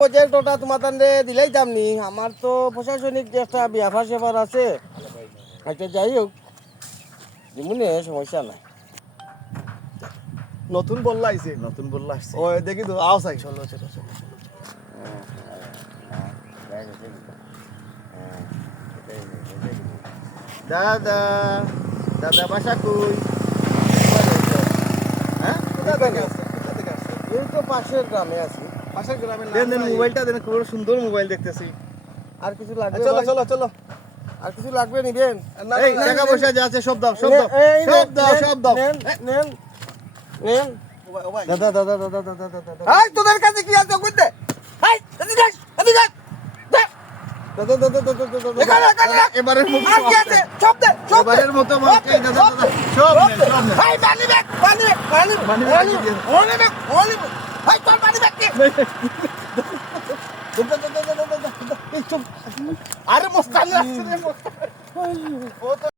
প্রজেক্টটা তোমাদের দিলেই যামনি, আমার তো প্রশাসনিক যে একটা ব্যাপার সেবার আছে। আচ্ছা যাই হোক, যেমনি সমস্যা নাই। নতুন বললা আইছে, নতুন বললা আসছে। ওই দেখি তো আও চাই। চলো চলো চলো চলো। দাদা দাদা বাসা কই? হ্যাঁ কোথা থেকে আসছে? কোথা থেকে আসছে? এই তো পাশের গ্রামে আছি। পাশের গ্রামের দেন নাম দেন নাই। মোবাইলটা দেন, খুব সুন্দর মোবাইল দেখতেছি। আর কিছু লাগবে চলো ভাই? চলো চলো। আর কিছু লাগবে নিবেন? না, এই না, টাকা না, পয়সা যা আছে সব দাও সব দাও এই সব দাও নেন, সব দাও। নেন, নেন, নেন। ও ভাই, দাদা দাদা দাদা দাদা দাদা এই তোদের কাছে কি আছে কইতে? এই এদিকে আস, এদিকে আস। দে, দাদা দাদা দাদা দাদা এখানে, এখানে। দাদা, এবারের মতো আর কি আছে? সব দে, সব দে। এবারের মতো মাফ চাই দাদা দাদা, সব নেন সব নেন। এই money bag, money bag, money bag, money bag money দিয়ে bag, money bag, money bag. এই তোর মানি ব্যাগ কি? দাদা দাদা দাদা দাদা এই চুপ। আরে মস্তানি আসছে রে, মস্তানি। ও তো